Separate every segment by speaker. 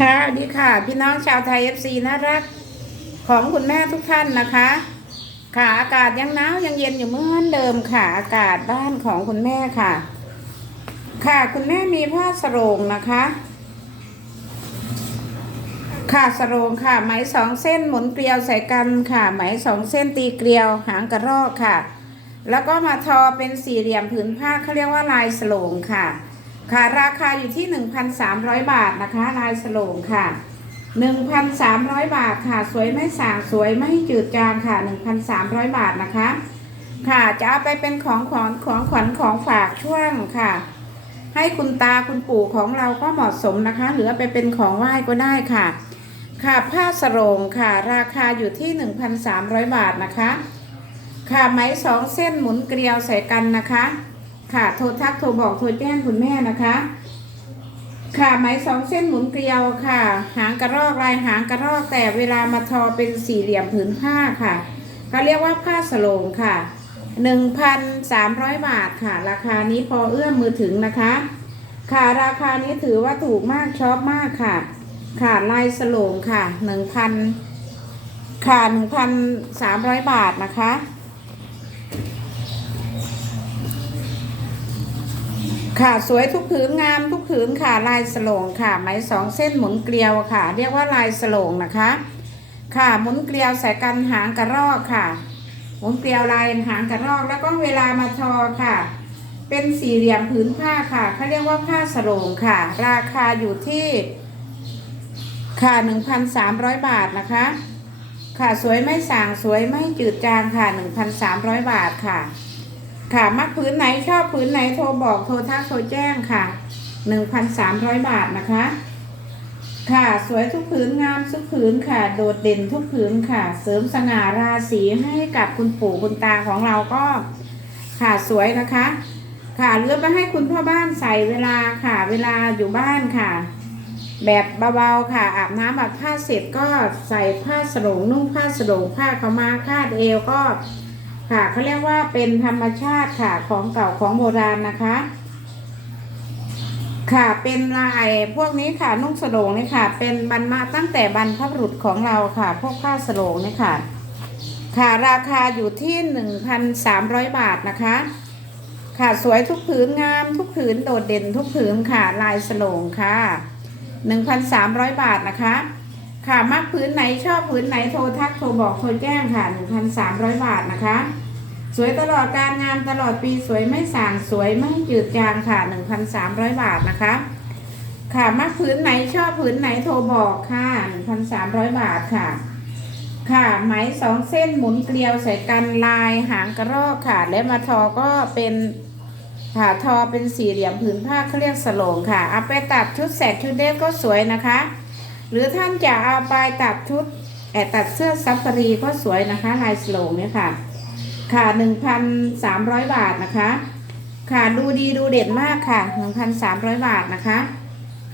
Speaker 1: ค่ะดีค่ะ พี่น้องชาวไทยเอฟซีน่ารัก ของคุณแม่ทุกท่านนะคะ ค่ะอากาศยังหนาวยังเย็นอยู่เหมือนเดิมค่ะ อากาศบ้านของคุณแม่ค่ะ ค่ะคุณแม่มีผ้าสโรงนะคะ ค่ะสโรงค่ะ ไหมสองเส้นหมุนเกลียวใส่กันค่ะ ไหมสองเส้นตีเกลียวหางกระรอกค่ะ แล้วก็มาทอเป็นสี่เหลี่ยมผืนผ้าเขาเรียกว่าลายสโรงค่ะ ค่ะราคาอยู่ที่ 1,300 บาทนะคะลายสโลงค่ะ 1,300 บาทค่ะ สวยไม่สางสวยไม่จืดจางค่ะ 1,300 บาทนะคะ ค่ะจะเอาไปเป็นของขวัญของขวัญของฝากช่วงค่ะ ให้คุณตาคุณปู่ของเราก็เหมาะสมนะคะ หรือไปเป็นของไหว้ก็ได้ค่ะ ค่ะผ้าสโรงค่ะ ราคาอยู่ที่ 1,300 บาทนะคะ ค่ะไหมสองเส้นหมุนเกลียวใส่กันนะคะ ค่ะ โทรทักโทรบอกโทรแจ้งคุณแม่นะคะ ค่ะไหมสองเส้นหมุนเกลียวค่ะ หางกระรอกลายหางกระรอกแต่เวลามาทอเป็นสี่เหลี่ยมผืนผ้าค่ะเขาเรียกว่าผ้าสโลงค่ะหนึ่งพันสามร้อยบาทค่ะ ราคานี้พอเอื้อมมือถึงนะคะ ค่ะราคานี้ถือว่าถูกมากชอบมากค่ะ ค่ะลายสโลงค่ะหนึ่งพันค่ะหนึ่งพันสามร้อยบาทนะคะ ค่ะสวยทุกผืนงามทุกผืนค่ะลายสโลงค่ะไหมสองเส้นหมุนเกลียวค่ะ เรียกว่าลายสโลงนะคะ ค่ะหมุนเกลียวใส่กันหางกระรอกค่ะ หมุนเกลียวลายหางกระรอกแล้วก็เวลามาทอค่ะ เป็นสี่เหลี่ยมผืนผ้าค่ะเขาเรียกว่าผ้าสโลงค่ะ ราคาอยู่ที่ ค่ะหนึ่งพันสามร้อยบาทนะคะ ค่ะสวยไม่สางสวยไม่จืดจางค่ะหนึ่งพันสามร้อยบาทค่ะ ค่ะ มักผืนไหนชอบผืนไหนโทรบอกโทรทักโทรแจ้งค่ะ1,300บาทนะคะ ค่ะ สวยทุกผืนงามทุกผืนค่ะ โดดเด่นทุกผืนค่ะ เสริมสง่าราศีให้กับคุณปู่คุณตาของเราก็ ค่ะสวยนะคะ ค่ะเลือกไปให้คุณพ่อบ้านใส่เวลาค่ะ เวลาอยู่บ้านค่ะ แบบเบาๆค่ะ อาบน้ำอาบผ้าเสร็จก็ใส่ผ้าสรงนุ่งผ้าสรงผ้าขาวมาคาดเอวก็ ค่ะเขาเรียกว่าเป็นธรรมชาติค่ะของเก่าของโบราณนะคะ ค่ะเป็นลายพวกนี้ค่ะนุ่งสโลงนี่ค่ะ เป็นบรรมาตั้งแต่บรรพบุรุษของเราค่ะ พวกผ้าสโลงนี่ค่ะ ค่ะราคาอยู่ที่หนึ่งพันสามร้อยบาทนะคะ ค่ะสวยทุกผืนงามทุกผืนโดดเด่นทุกผืนค่ะลายสโลงค่ะหนึ่งพันสามร้อยบาทนะคะ ค่ะมักผืนไหนชอบผืนไหนโทรทักโทรบอกโทรแจ้งค่ะ 1,300 บาทนะคะ สวยตลอดการงานตลอดปีสวยไม่สางสวยไม่จืดจางค่ะ 1,300 บาทนะคะ ค่ะมักผืนไหนชอบผืนไหนโทรบอกค่ะ 1,300 บาทค่ะ ค่ะไหมสองเส้นหมุนเกลียวใส่กันลายหางกระรอกค่ะ และมาทอก็เป็นค่ะทอเป็นสี่เหลี่ยมผืนผ้าเขาเรียกสโลงค่ะเอาไปตัดชุดแสกชุดเดฟก็สวยนะคะ หรือท่านจะเอาไปตัดชุดแอบตัดเสื้อซับปรีก็สวยนะคะลายสโลงเนี่ยค่ะ ค่ะหนึ่งพันสามร้อยบาทนะคะ ค่ะดูดีดูเด่นมากค่ะหนึ่งพันสามร้อยบาทนะคะ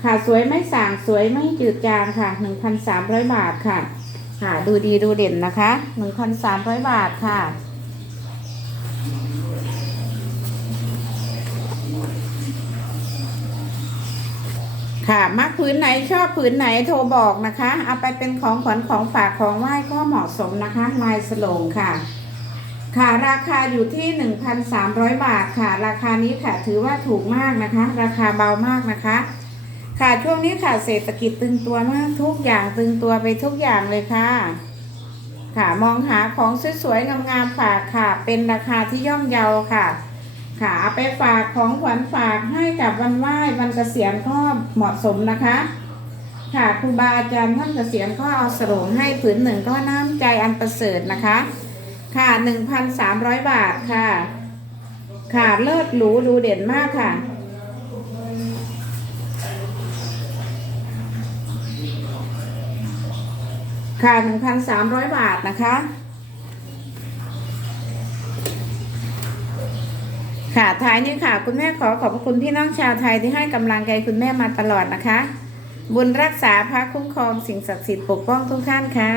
Speaker 1: ค่ะสวยไม่ส่างสวยไม่จืดจางค่ะหนึ่งพันสามร้อยบาทค่ะ ค่ะดูดีดูเด่นนะคะหนึ่งพันสามร้อยบาทค่ะ ค่ะมักผืนไหนชอบผืนไหนโทรบอกนะคะ เอาไปเป็นของขวัญของฝากของไหว้ก็เหมาะสมนะคะลายสโลงค่ะ ค่ะราคาอยู่ที่ 1,300 บาทค่ะ ราคานี้ค่ะถือว่าถูกมากนะคะ ราคาเบามากนะคะ ค่ะช่วงนี้ค่ะเศรษฐกิจตึงตัวมากทุกอย่างตึงตัวไปทุกอย่างเลยค่ะ ค่ะมองหาของสวยๆงามๆฝากค่ะ เป็นราคาที่ย่อมเยาค่ะ ค่ะเอาไปฝากของขวัญฝากให้กับวันไหว้วันเกษียณก็เหมาะสมนะคะ ค่ะครูบาอาจารย์ท่านเกษียณก็เอาสรงให้ผืนหนึ่งก็น้ำใจอันประเสริฐนะคะ ค่ะหนึ่งพันสามร้อยบาทค่ะ ค่ะเลิศหรูดูเด่นมากค่ะค่ะหนึ่งพันสามร้อยบาทนะคะ ค่ะท้ายนี้ค่ะ คุณแม่ขอขอบพระคุณพี่น้องชาวไทยที่ให้กำลังใจคุณแม่มาตลอดนะคะ บุญรักษาพระคุ้มครองสิ่งศักดิ์สิทธิ์ปกป้องทุกท่านค่ะ